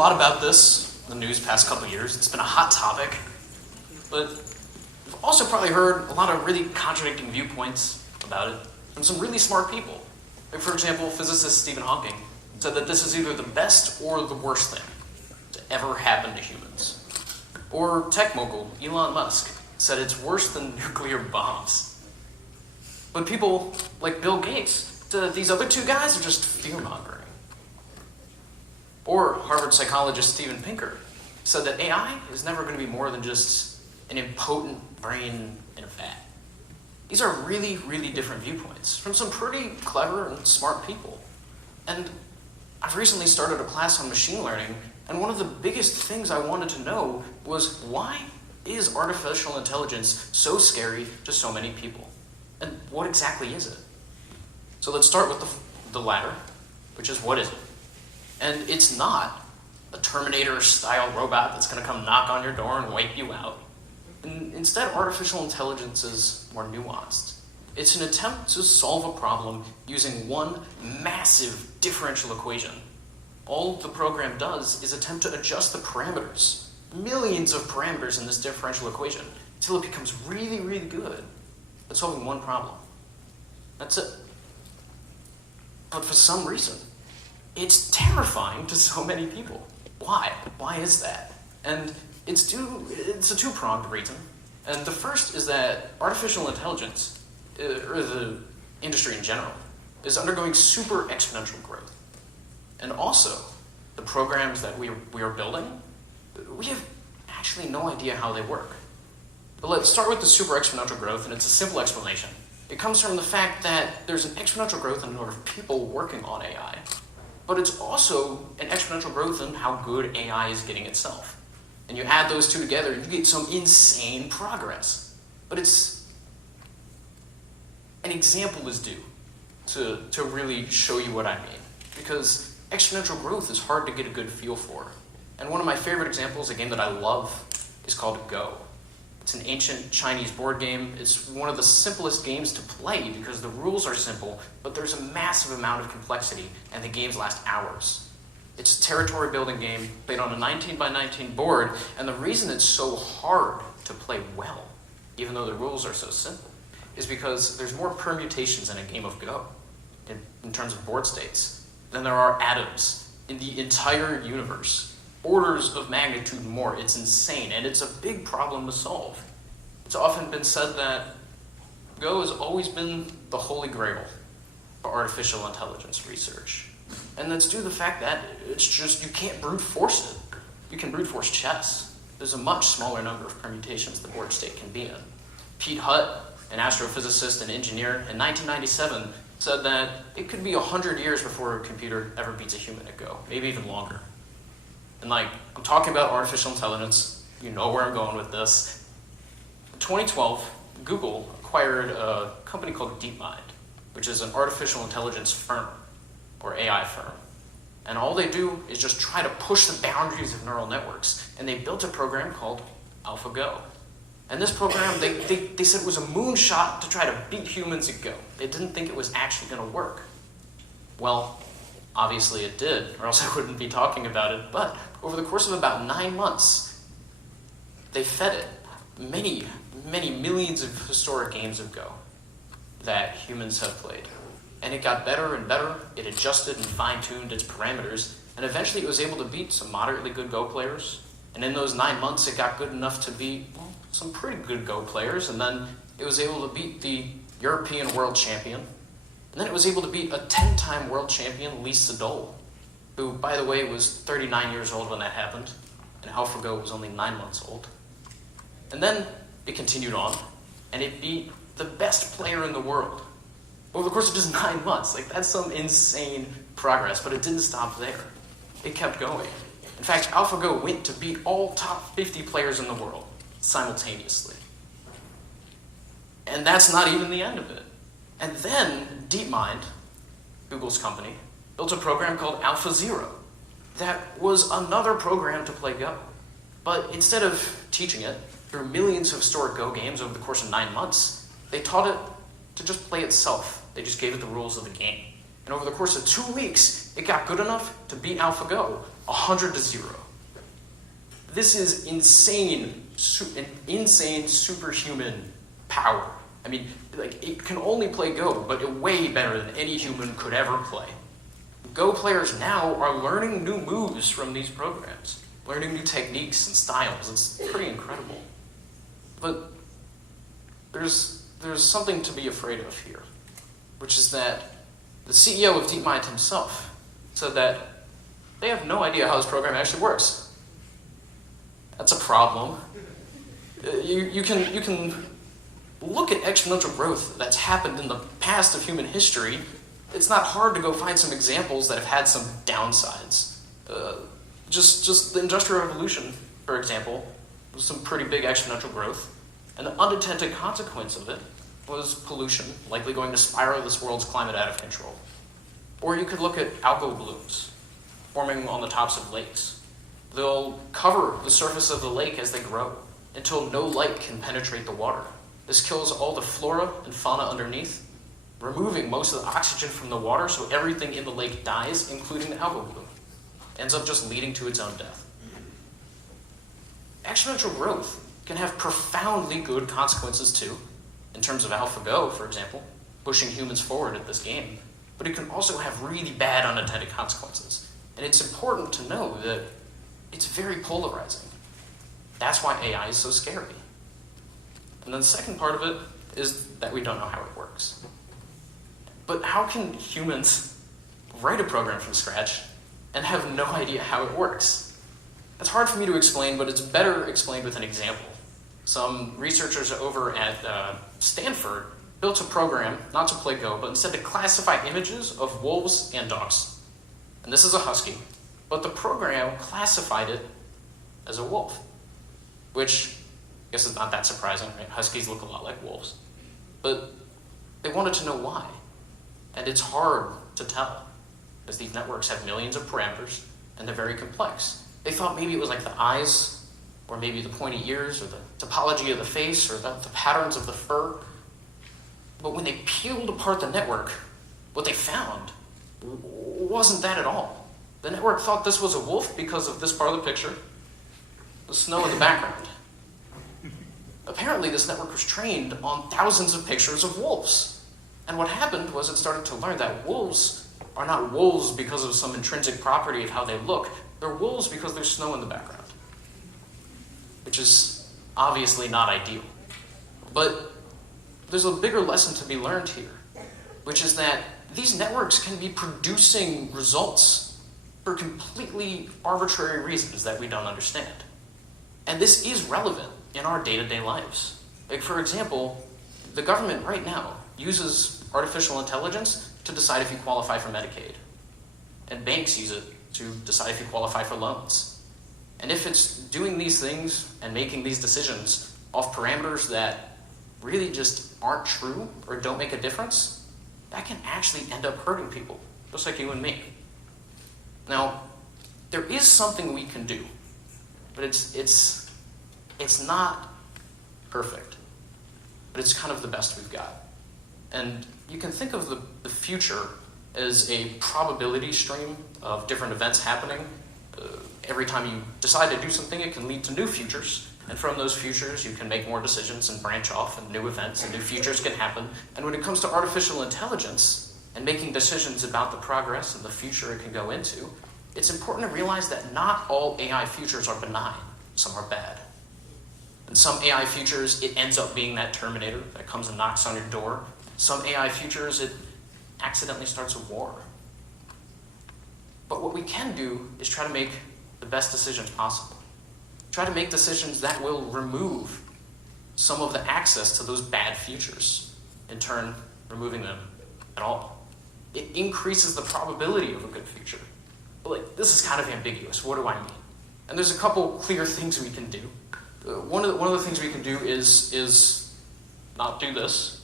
lot about this in the news past couple of years. It's been a hot topic. But you've also probably heard a lot of really contradicting viewpoints about it from some really smart people. Like, for example, physicist Stephen Hawking said that this is either the best or the worst thing to ever happen to humans. Or tech mogul Elon Musk said it's worse than nuclear bombs. But people like Bill Gates said that these other two guys are just fear-mongering. Or Harvard psychologist Steven Pinker said that AI is never going to be more than just an impotent brain in a vat. These are really, really different viewpoints from some pretty clever and smart people. And I've recently started a class on machine learning, and one of the biggest things I wanted to know was, why is artificial intelligence so scary to so many people? And what exactly is it? So let's start with the latter, which is, what is it? And it's not a Terminator-style robot that's going to come knock on your door and wipe you out. And instead, artificial intelligence is more nuanced. It's an attempt to solve a problem using one massive differential equation. All the program does is attempt to adjust the parameters, millions of parameters in this differential equation, until it becomes really, really good at solving one problem. That's it. But for some reason, it's terrifying to so many people. Why? Why is that? And it's a two-pronged reason. And the first is that artificial intelligence, or the industry in general, is undergoing super exponential growth. And also, the programs that we are building, we have actually no idea how they work. But let's start with the super exponential growth, and it's a simple explanation. It comes from the fact that there's an exponential growth in the number of people working on AI, but it's also an exponential growth in how good AI is getting itself. And you add those two together, and you get some insane progress. But an example is due to really show you what I mean. Because exponential growth is hard to get a good feel for. And one of my favorite examples, a game that I love, is called Go. It's an ancient Chinese board game. It's one of the simplest games to play because the rules are simple, but there's a massive amount of complexity, and the games last hours. It's a territory building game played on a 19 by 19 board, and the reason it's so hard to play well, even though the rules are so simple, is because there's more permutations in a game of Go, in terms of board states, than there are atoms in the entire universe. Orders of magnitude more. It's insane, and it's a big problem to solve. It's often been said that Go has always been the holy grail for artificial intelligence research. And that's due to the fact that it's just, you can't brute force it. You can brute force chess. There's a much smaller number of permutations the board state can be in. Pete Hutt, an astrophysicist and engineer, in 1997 said that it could be 100 years before a computer ever beats a human at Go, maybe even longer. And I'm talking about artificial intelligence. You know where I'm going with this. In 2012, Google acquired a company called DeepMind, which is an artificial intelligence firm, or AI firm. And all they do is just try to push the boundaries of neural networks. And they built a program called AlphaGo. And this program, they said, was a moonshot to try to beat humans at Go. They didn't think it was actually going to work. Well, obviously it did, or else I wouldn't be talking about it. But over the course of about 9 months, they fed it many, many millions of historic games of Go that humans have played. And it got better and better. It adjusted and fine-tuned its parameters. And eventually it was able to beat some moderately good Go players. And in those 9 months, it got good enough to beat some pretty good Go players. And then it was able to beat the European world champion. And then it was able to beat a 10-time world champion, Lee Sedol, who, by the way, was 39 years old when that happened, and AlphaGo was only 9 months old. And then it continued on, and it beat the best player in the world over the course of just 9 months. That's some insane progress, but it didn't stop there. It kept going. In fact, AlphaGo went to beat all top 50 players in the world simultaneously. And that's not even the end of it. And then DeepMind, Google's company, built a program called AlphaZero that was another program to play Go. But instead of teaching it through millions of historic Go games over the course of 9 months, they taught it to just play itself. They just gave it the rules of the game. And over the course of 2 weeks, it got good enough to beat AlphaGo 100-0. This is insane, insane superhuman power. I mean, like, it can only play Go, but way better than any human could ever play. Go players now are learning new moves from these programs, learning new techniques and styles. It's pretty incredible. But there's something to be afraid of here, which is that the CEO of DeepMind himself said that they have no idea how this program actually works. That's a problem. You can look at exponential growth that's happened in the past of human history. It's not hard to go find some examples that have had some downsides. Just the Industrial Revolution, for example, was some pretty big exponential growth, and the unintended consequence of it was pollution, likely going to spiral this world's climate out of control. Or you could look at algal blooms forming on the tops of lakes. They'll cover the surface of the lake as they grow until no light can penetrate the water. This kills all the flora and fauna underneath, removing most of the oxygen from the water, so everything in the lake dies, including the algal bloom. Ends up just leading to its own death. Exponential growth can have profoundly good consequences too, in terms of AlphaGo, for example, pushing humans forward at this game. But it can also have really bad unintended consequences. And it's important to know that it's very polarizing. That's why AI is so scary. And then the second part of it is that we don't know how it works. But how can humans write a program from scratch and have no idea how it works? It's hard for me to explain, but it's better explained with an example. Some researchers over at Stanford built a program, not to play Go, but instead to classify images of wolves and dogs. And this is a husky, but the program classified it as a wolf, which I guess is not that surprising, right? Huskies look a lot like wolves. But they wanted to know why. And it's hard to tell, because these networks have millions of parameters, and they're very complex. They thought maybe it was like the eyes, or maybe the pointy ears, or the topology of the face, or the patterns of the fur. But when they peeled apart the network, what they found wasn't that at all. The network thought this was a wolf because of this part of the picture, the snow in the background. Apparently, this network was trained on thousands of pictures of wolves. And what happened was it started to learn that wolves are not wolves because of some intrinsic property of how they look. They're wolves because there's snow in the background, which is obviously not ideal. But there's a bigger lesson to be learned here, which is that these networks can be producing results for completely arbitrary reasons that we don't understand. And this is relevant in our day-to-day lives. Like, for example, the government right now uses artificial intelligence to decide if you qualify for Medicaid. And banks use it to decide if you qualify for loans. And if it's doing these things and making these decisions off parameters that really just aren't true or don't make a difference, that can actually end up hurting people, just like you and me. Now, there is something we can do, but it's not perfect, but it's kind of the best we've got. And you can think of the future as a probability stream of different events happening. Every time you decide to do something, it can lead to new futures. And from those futures, you can make more decisions and branch off, and new events and new futures can happen. And when it comes to artificial intelligence and making decisions about the progress and the future it can go into, it's important to realize that not all AI futures are benign. Some are bad. And some AI futures, it ends up being that Terminator that comes and knocks on your door. Some AI futures, it accidentally starts a war. But what we can do is try to make the best decisions possible. Try to make decisions that will remove some of the access to those bad futures, in turn removing them at all. It increases the probability of a good future. But this is kind of ambiguous. What do I mean? And there's a couple clear things we can do. One of the things we can do is not do this.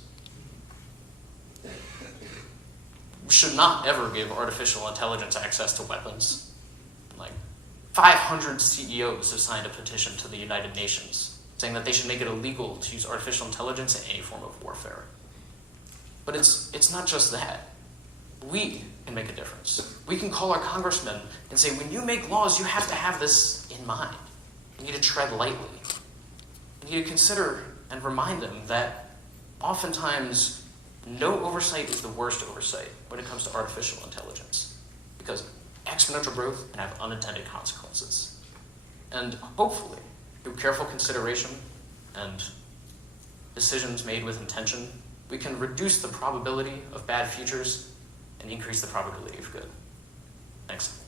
We should not ever give artificial intelligence access to weapons. Like, 500 CEOs have signed a petition to the United Nations saying that they should make it illegal to use artificial intelligence in any form of warfare. But it's not just that. We, can make a difference. We can call our congressmen and say, when you make laws, you have to have this in mind. You need to tread lightly. You need to consider and remind them that oftentimes no oversight is the worst oversight when it comes to artificial intelligence, because exponential growth can have unintended consequences. And hopefully, through careful consideration and decisions made with intention, we can reduce the probability of bad futures and increase the probability of good. Thanks.